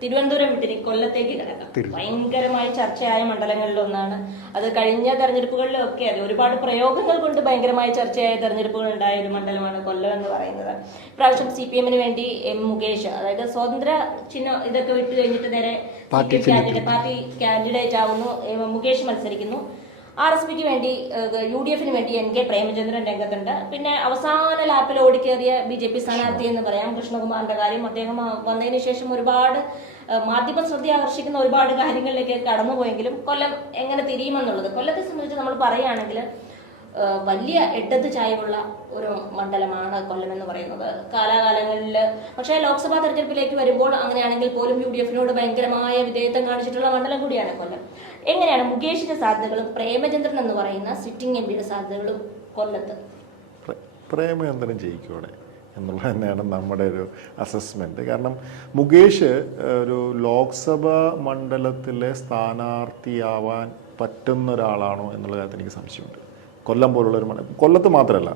തിരുവനന്തപുരം വിട്ടിനി കൊല്ലത്തേക്ക് കിടക്കാം. ഭയങ്കരമായി ചർച്ചയായ മണ്ഡലങ്ങളിലൊന്നാണ് അത്. കഴിഞ്ഞ തെരഞ്ഞെടുപ്പുകളിലൊക്കെ അത് ഒരുപാട് പ്രയോഗങ്ങൾ കൊണ്ട് ഭയങ്കരമായി ചർച്ചയായ തെരഞ്ഞെടുപ്പുകൾ ഉണ്ടായ ഒരു മണ്ഡലമാണ് കൊല്ലം എന്ന് പറയുന്നത്. ഇപ്രാവശ്യം CPM വേണ്ടി മുകേഷ്, അതായത് സ്വതന്ത്ര ചിഹ്നം ഇതൊക്കെ വിട്ട് കഴിഞ്ഞിട്ട് നേരെ പാർട്ടി കാൻഡിഡേറ്റ് ആവുന്നു. മുകേഷ് മത്സരിക്കുന്നു. RSPക്ക് വേണ്ടി UDF വേണ്ടി NK പ്രേമചന്ദ്രൻ രംഗത്തുണ്ട്. പിന്നെ അവസാന ലാപ്പിൽ ഓടിക്കേറിയ BJP സ്ഥാനാർത്ഥി എന്ന് പറയാം കൃഷ്ണകുമാറിന്റെ കാര്യം. അദ്ദേഹം വന്നതിന് ശേഷം ഒരുപാട് മാധ്യമ ശ്രദ്ധ ആകർഷിക്കുന്ന ഒരുപാട് കാര്യങ്ങളിലേക്ക് കടന്നുപോയെങ്കിലും കൊല്ലം എങ്ങനെ തിരിയുമെന്നുള്ളത്, കൊല്ലത്തെ സംബന്ധിച്ച് നമ്മൾ പറയുകയാണെങ്കിൽ വലിയ ഇടത് ചായവുള്ള ഒരു മണ്ഡലമാണ് കൊല്ലം എന്ന് പറയുന്നത് കാലാകാലങ്ങളിൽ. പക്ഷേ ലോക്സഭാ തെരഞ്ഞെടുപ്പിലേക്ക് വരുമ്പോൾ അങ്ങനെയാണെങ്കിൽ പോലും UDF ഭയങ്കരമായ വിധേയത്വം കാണിച്ചിട്ടുള്ള മണ്ഡലം കൂടിയാണ് കൊല്ലം. എങ്ങനെയാണ് മുകേഷിന്റെ സാധ്യതകളും പ്രേമചന്ദ്രൻ എന്ന് പറയുന്ന സിറ്റിംഗ് MP സാധ്യതകളും കൊല്ലത്ത്? പ്രേമചന്ദ്രൻ ജയിക്കൂടെ എന്നുള്ളത് തന്നെയാണ് നമ്മുടെ ഒരു അസസ്മെന്റ്. കാരണം മുകേഷ് ഒരു ലോക്സഭാ മണ്ഡലത്തിലെ സ്ഥാനാർത്ഥിയാവാൻ പറ്റുന്ന ഒരാളാണോ എന്നുള്ള കാര്യത്തിൽ എനിക്ക് സംശയമുണ്ട്. കൊല്ലം പോലുള്ള ഒരു കൊല്ലത്ത് മാത്രമല്ല,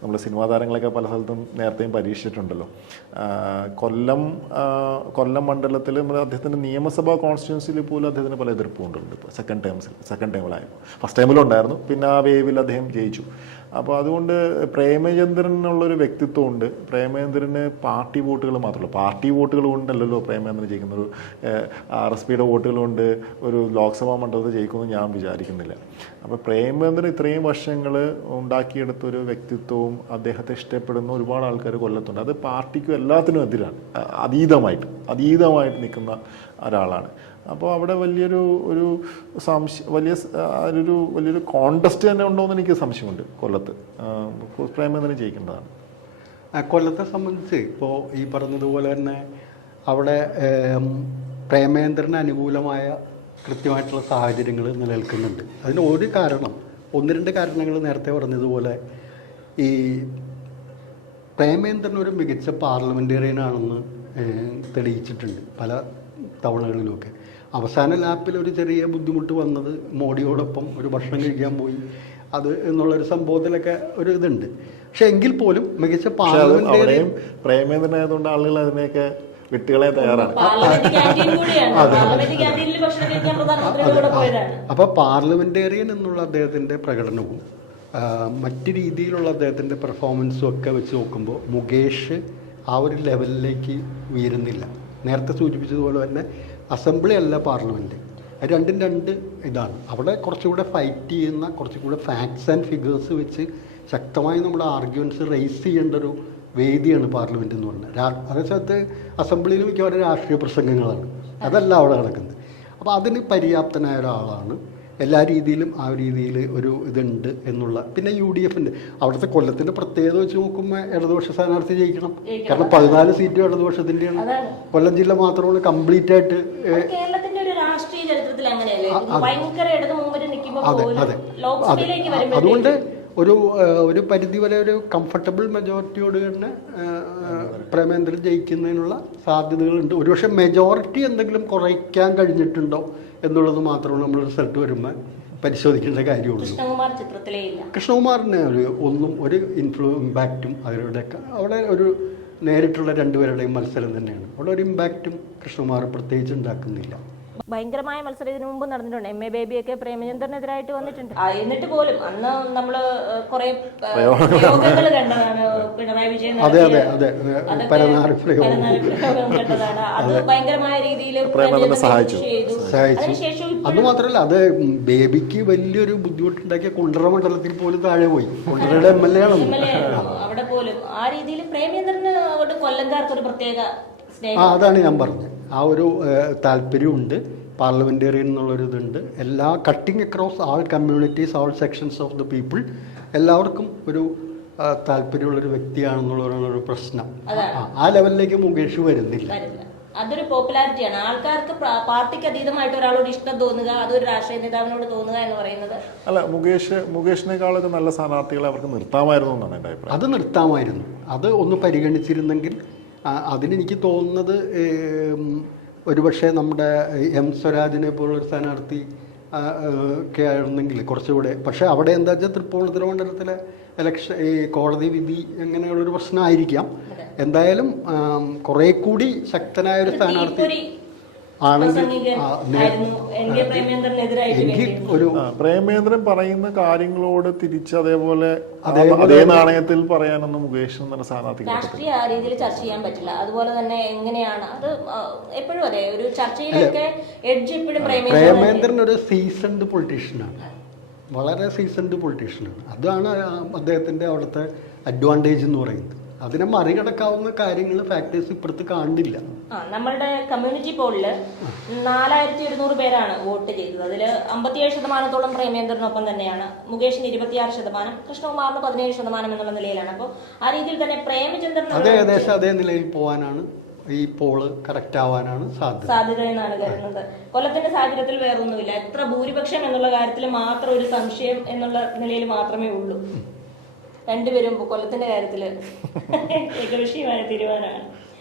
നമ്മൾ സിനിമാ താരങ്ങളൊക്കെ പല സ്ഥലത്തും നേരത്തെയും പരീക്ഷിച്ചിട്ടുണ്ടല്ലോ. കൊല്ലം മണ്ഡലത്തിൽ അദ്ദേഹത്തിൻ്റെ നിയമസഭാ കോൺസ്റ്റിറ്റ്യുവൻസിയിൽ പോലും അദ്ദേഹത്തിന് പല എതിർപ്പും ഉണ്ട്. ഇപ്പോൾ സെക്കൻഡ് ടൈമിലായപ്പോൾ ഫസ്റ്റ് ടൈമിലും ഉണ്ടായിരുന്നു, പിന്നെ ആ വേവിൽ അദ്ദേഹം ജയിച്ചു. അപ്പോൾ അതുകൊണ്ട് പ്രേമചന്ദ്രനുള്ളൊരു വ്യക്തിത്വം ഉണ്ട്. പ്രേമചന്ദ്രന് പാർട്ടി വോട്ടുകൾ മാത്രമല്ല, പാർട്ടി വോട്ടുകൾ കൊണ്ടല്ലല്ലോ പ്രേമചന്ദ്രൻ ജയിക്കുന്ന. ഒരു RSPയുടെ വോട്ടുകൾ കൊണ്ട് ഒരു ലോക്സഭാ മണ്ഡലത്തിൽ ജയിക്കുമെന്ന് ഞാൻ വിചാരിക്കുന്നില്ല. അപ്പോൾ പ്രേമചന്ദ്രൻ ഇത്രയും വർഷങ്ങൾ ഉണ്ടാക്കിയെടുത്തൊരു വ്യക്തിത്വവും അദ്ദേഹത്തെ ഇഷ്ടപ്പെടുന്ന ഒരുപാട് ആൾക്കാർ കൊല്ലത്തുണ്ട്. അത് പാർട്ടിക്കും എല്ലാത്തിനും എതിരാണ്, അതീതമായിട്ട് നിൽക്കുന്ന ഒരാളാണ്. അപ്പോൾ അവിടെ വലിയൊരു കോണ്ടസ്റ്റ് തന്നെ ഉണ്ടോയെന്ന് എനിക്ക് സംശയമുണ്ട്. കൊല്ലത്ത് പ്രേമചന്ദ്രൻ ജയിക്കേണ്ടതാണ്. കൊല്ലത്തെ സംബന്ധിച്ച് ഇപ്പോൾ ഈ പറഞ്ഞതുപോലെ തന്നെ അവിടെ പ്രേമചന്ദ്രന് അനുകൂലമായ കൃത്യമായിട്ടുള്ള സാഹചര്യങ്ങൾ നിലനിൽക്കുന്നുണ്ട്. അതിന് ഒരു കാരണം, 1-2 കാരണങ്ങൾ നേരത്തെ പറഞ്ഞതുപോലെ ഈ പ്രേമചന്ദ്രൻ ഒരു മികച്ച പാർലമെൻറ്റേറിയനാണെന്ന് തെളിയിച്ചിട്ടുണ്ട് പല തവണകളിലുമൊക്കെ. അവസാന ലാപ്പിൽ ഒരു ചെറിയ ബുദ്ധിമുട്ട് വന്നത് മോഡിയോടൊപ്പം ഒരു ഭക്ഷണം കഴിക്കാൻ പോയി അത് എന്നുള്ളൊരു സംഭവത്തിലൊക്കെ ഒരു ഇതുണ്ട്. പക്ഷെ എങ്കിൽ പോലും മികച്ച പാർലമെന്റേറിയൻ പ്രേമേന്ദ്രനായതുകൊണ്ട് ആളുകൾ അതിനെയൊക്കെ വിട്ടുകളെ തയ്യാറാണ്. അപ്പോൾ പാർലമെന്റേറിയൻ എന്നുള്ള അദ്ദേഹത്തിൻ്റെ പ്രകടനവും മറ്റ് രീതിയിലുള്ള അദ്ദേഹത്തിൻ്റെ പെർഫോമൻസും ഒക്കെ വെച്ച് നോക്കുമ്പോൾ മുകേഷ് ആ ഒരു ലെവലിലേക്ക് ഉയരുന്നില്ല. നേരത്തെ സൂചിപ്പിച്ചതുപോലെ തന്നെ അസംബ്ലി അല്ല പാർലമെൻറ്റ്, രണ്ടും രണ്ട് ഇതാണ്. അവിടെ കുറച്ചുകൂടെ ഫൈറ്റ് ചെയ്യുന്ന, കുറച്ചുകൂടെ ഫാക്ട്സ് ആൻഡ് ഫിഗേഴ്സ് വെച്ച് ശക്തമായി നമ്മുടെ ആർഗ്യുമെൻറ്റ്സ് റേസ് ചെയ്യേണ്ട ഒരു വേദിയാണ് പാർലമെൻറ്റ് എന്ന് പറഞ്ഞാൽ. അതേസമയത്ത് അസംബ്ലിയിൽ മിക്കവാറും രാഷ്ട്രീയ പ്രസംഗങ്ങളാണ്, അതല്ല അവിടെ നടക്കുന്നത്. അപ്പോൾ അതിന് പര്യാപ്തനായ ഒരാളാണ്. എല്ലാ രീതിയിലും ആ രീതിയിൽ ഒരു ഇതുണ്ട് എന്നുള്ള. പിന്നെ UDF അവിടുത്തെ കൊല്ലത്തിൻ്റെ പ്രത്യേകത വെച്ച് നോക്കുമ്പോൾ ഇടതുപക്ഷ സ്ഥാനാർത്ഥി ജയിക്കണം. കാരണം 14 സീറ്റും ഇടതുപക്ഷത്തിൻ്റെയാണ്. കൊല്ലം ജില്ല മാത്രമാണ് കംപ്ലീറ്റ് ആയിട്ട്. അതെ. അതുകൊണ്ട് ഒരു പരിധിവരെ ഒരു കംഫർട്ടബിൾ മെജോറിറ്റിയോട് തന്നെ പ്രേമേന്ദ്രൻ ജയിക്കുന്നതിനുള്ള സാധ്യതകളുണ്ട്. ഒരുപക്ഷെ മെജോറിറ്റി എന്തെങ്കിലും കുറയ്ക്കാൻ കഴിഞ്ഞിട്ടുണ്ടോ എന്നുള്ളത് മാത്രമാണ് നമ്മൾ റിസൾട്ട് വരുമ്പോൾ പരിശോധിക്കേണ്ട കാര്യമുള്ളൂ. കൃഷ്ണകുമാറിന് ഒരു ഇമ്പാക്റ്റും അവരുടെയൊക്കെ അവിടെ ഒരു നേരിട്ടുള്ള രണ്ടുപേരുടെയും മത്സരം തന്നെയാണ്. അവിടെ ഒരു ഇമ്പാക്റ്റും കൃഷ്ണകുമാർ പ്രത്യേകിച്ച് ഉണ്ടാക്കുന്നില്ല. ഭയങ്കരമായ മത്സരം ഇതിനു മുമ്പ് നടന്നിട്ടുണ്ട്. MA ബേബിയൊക്കെ പ്രേമചന്ദ്രനെതിരായിട്ട് വന്നിട്ടുണ്ട്. എന്നിട്ട് പോലും അന്ന് നമ്മള് കുറെ പ്രയോഗങ്ങൾ കണ്ടതാണ്. പിണറായി വിജയൻ കണ്ടതാണ്. അത് ഭയങ്കരമായ രീതിയിൽ സഹായിച്ചു. അത് മാത്രമല്ല, അത് ബേബിക്ക് വലിയൊരു ബുദ്ധിമുട്ടുണ്ടാക്കിയ കുണ്ടറ മണ്ഡലത്തിൽ പോലും താഴെ പോയി. കുണ്ടറയുടെ MLA ആണ് അവിടെ പോലും. ആ രീതിയിൽ പ്രേമചന്ദ്രന് കൊല്ലംകാർക്ക് ഒരു പ്രത്യേക അതാണ് ഞാൻ പറഞ്ഞത്. ആ ഒരു താല്പര്യമുണ്ട്, പാർലമെന്റേറിയൻ എന്നുള്ളൊരു ഇതുണ്ട്. എല്ലാ cutting across all communities, all sections of the people, എല്ലാവർക്കും ഒരു താല്പര്യമുള്ളൊരു വ്യക്തിയാണെന്നുള്ളൊരു പ്രശ്നം. ആ ലെവലിലേക്ക് മുകേഷ് വരുന്നില്ല. അതൊരു പോപ്പുലാരിറ്റിയാണ്. ആൾക്കാർക്ക് പാർട്ടിക്ക് അതീതമായിട്ട് ഒരാളോട് ഇഷ്ടം തോന്നുക, അതൊരു രാഷ്ട്രീയ നേതാവിനോട് തോന്നുക എന്ന് പറയുന്നത്. അല്ല, മുകേഷിനേക്കാളൊക്കെ നല്ല സ്ഥാനാർത്ഥികളെ അവർക്ക് നിർത്താമായിരുന്നു എന്നാണ് എൻ്റെ അഭിപ്രായം. അത് നിർത്താമായിരുന്നു. അത് ഒന്ന് പരിഗണിച്ചിരുന്നെങ്കിൽ. അതിനെനിക്ക് തോന്നുന്നത് ഒരുപക്ഷെ നമ്മുടെ M സ്വരാജിനെ പോലുള്ളൊരു സ്ഥാനാർത്ഥി ഒക്കെ ആയിരുന്നെങ്കിൽ കുറച്ചുകൂടെ. പക്ഷേ അവിടെ എന്താ വെച്ചാൽ തൃപ്പൂണിത്തുറ മണ്ഡലത്തിലെ ഇലക്ഷൻ ഈ കോടതി വിധി അങ്ങനെയുള്ളൊരു പ്രശ്നമായിരിക്കാം. എന്തായാലും കുറെ കൂടി ശക്തനായ ഒരു സ്ഥാനാർത്ഥി ആണെങ്കിൽ എങ്കിൽ ഒരു പ്രേമേന്ദ്രൻ പറയുന്ന കാര്യങ്ങളോട് തിരിച്ച് അതേപോലെ അതേ നാണയത്തിൽ പറയാനൊന്നും മുകേഷ് എന്ന സ്ഥാനാർത്ഥിക്ക് രാഷ്ട്രീയ ആ രീതിയിൽ ചർച്ച ചെയ്യാൻ പറ്റില്ല. അതുപോലെ തന്നെ എങ്ങനെയാണ് അത് എപ്പോഴും അതെ ഒരു ചർച്ചയിലൊക്കെ എഡ്ജ് എപ്പോഴും പ്രേമേന്ദ്രൻ ഒരു സീസൺഡ് പൊളിറ്റീഷ്യനാണ്, വളരെ സീസൺഡ് പൊളിറ്റീഷ്യനാണ്. അതാണ് അദ്ദേഹത്തിന്റെ അവിടുത്തെ അഡ്വാൻറ്റേജ് എന്ന് പറയുന്നത്. അതിനെ മറികടക്കാവുന്ന കാര്യങ്ങൾ ഫാക്ടേഴ്സ് ഇപ്പുറത്ത് കാണില്ല. നമ്മളുടെ കമ്മ്യൂണിറ്റി പോളില് 4200 പേരാണ് വോട്ട് ചെയ്തത്. അതിൽ 57% പ്രേമേന്ദ്രനൊപ്പം തന്നെയാണ്. മുകേഷിന് 26%, കൃഷ്ണകുമാറിന് 17% എന്നുള്ള നിലയിലാണ്. അപ്പോൾ ആ രീതിയിൽ തന്നെ പ്രേമചന്ദ്രൻ അത് ഏകദേശം അതേ നിലയിൽ പോകാനാണ് ഈ പോള് കറക്റ്റ് ആവാനാണ് സാധ്യത എന്നാണ് കരുതുന്നത്. കൊല്ലത്തിന്റെ സാഹചര്യത്തിൽ വേറൊന്നുമില്ല. എത്ര ഭൂരിപക്ഷം എന്നുള്ള കാര്യത്തിൽ മാത്രം ഒരു സംശയം എന്നുള്ള നിലയിൽ മാത്രമേ ഉള്ളൂ. രണ്ടുപേരും കൊല്ലത്തിന്റെ കാര്യത്തില് ഏകപക്ഷീയമായ തീരുമാനമാണ്.